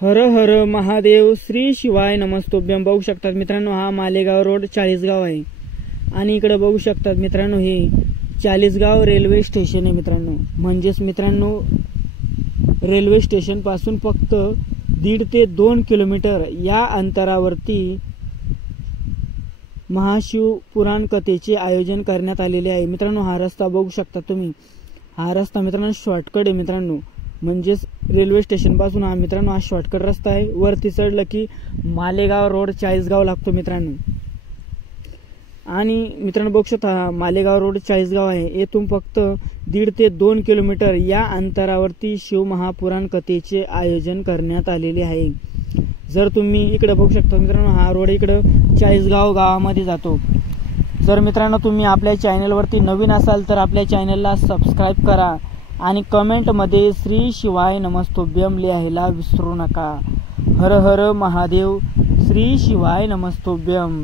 हर हर महादेव श्री शिवाय नमस्तोभ्यम। बघू शकतात मित्रांनो, हा मालेगाव रोड चाळीसगाव आहे आणि इकडे बघू शकतात मित्रांनो, हे चाळीसगाव रेल्वे स्टेशन आहे मित्रांनो। म्हणजेच मित्रांनो, रेल्वे स्टेशन पासून फक्त 1.5 ते 2 किलोमीटर या अंतरावरती महाशिव पुराण कथेचे आयोजन करण्यात आलेले आहे मित्रांनो। हा रस्ता बघू शकता तुम्ही, हा रस्ता मित्रांनो शॉर्टकट आहे मित्रांनो। म्हणजेच रेल्वे स्टेशन पासून हा मित्रांनो हा शॉर्टकट रस्ता आहे। वरती चढलं की मालेगाव रोड चाळीसगाव लागतो मित्रांनो। आणि मित्रांनो बघू शकता, मालेगाव रोड चाळीसगाव आहे, येथून फक्त 1.5 ते 2 किलोमीटर या अंतरावरती शिव महापुराण कथेचे आयोजन करण्यात आलेले आहे। जर तुम्ही इकडे बघू शकता मित्रांनो, हा रोड इकडे चाळीसगाव गावामध्ये जातो। जर मित्रांनो तुम्ही आपल्या चॅनलवरती नवीन असाल तर आपल्या चॅनलला सबस्क्राइब करा आणि कमेंटमध्ये श्री शिवाय नमस्तोभ्यम लिहायला विसरू नका। हर हर महादेव, श्री शिवाय नमस्तोभ्यम।